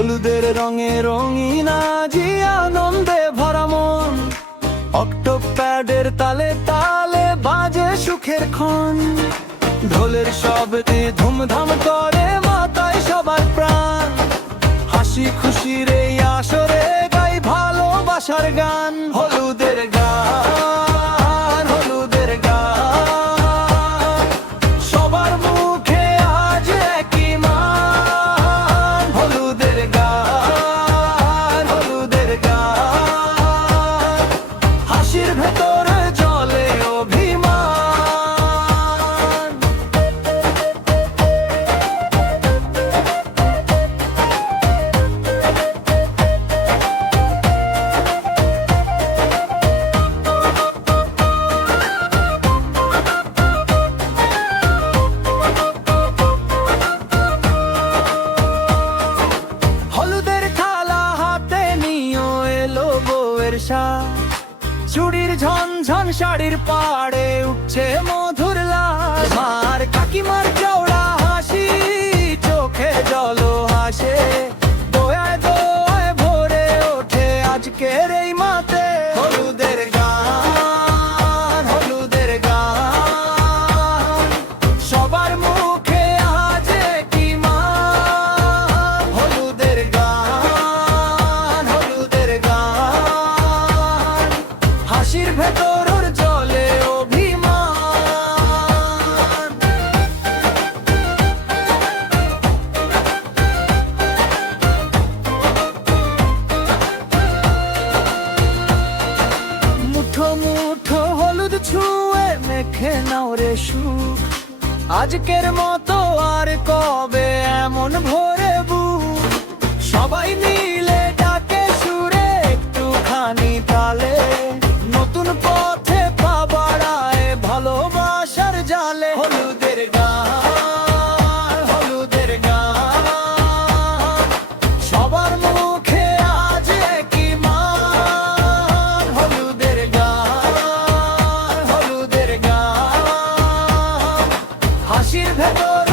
হলুদের রঙে রঙিন আজি আনন্দে ভরা মন, অক্টোপ্যাডের তালে তালে বাজে সুখের ক্ষণ। ঢোলের শব্দে ধুমধাম করে মাতায় সবার প্রাণ, হাসি খুশির এই আসরে গাই ভালোবাসার গান। হলুদের গান, হলুদের গান, সবার মুখে আজ একই মান। হলুদের গান, হলুদের গান, হাসির ভেতরে জ্বলে অভিমান। হলুদের থালা হাতে নিয়ে এলো বউয়ের সাজ, চুড়ির ঝনঝন শাড়ির পাড়ে উঠছে মধুর লাল। মার কাকিমার চওড়া হাসি, চোখে জল হাসে, দোয়ায় দোয়ায় ভরে ওঠে আজকের এই মাতে। হলুদের গান, হলুদের গান, সবার মুখে আজ একই মান। হলুদের গান, হলুদের গান, হাসির ভেতর জ্বলে অভিমান। মুঠো মুঠো হলুদ ছুঁয়ে মেখে নাও রে সুখ, আজকের মতো আর কবে এমন ভোরে বুক। সবাই মিলে ডাকে সুরে একটুখানি তালে, নতুন পথে পা বাড়ায় ভালোবাসার জালে। হলুদের গান, হলুদের গান, সবার মুখে আজ একই মান। হলুদের গান, হলুদের গান, হাসির ভেতর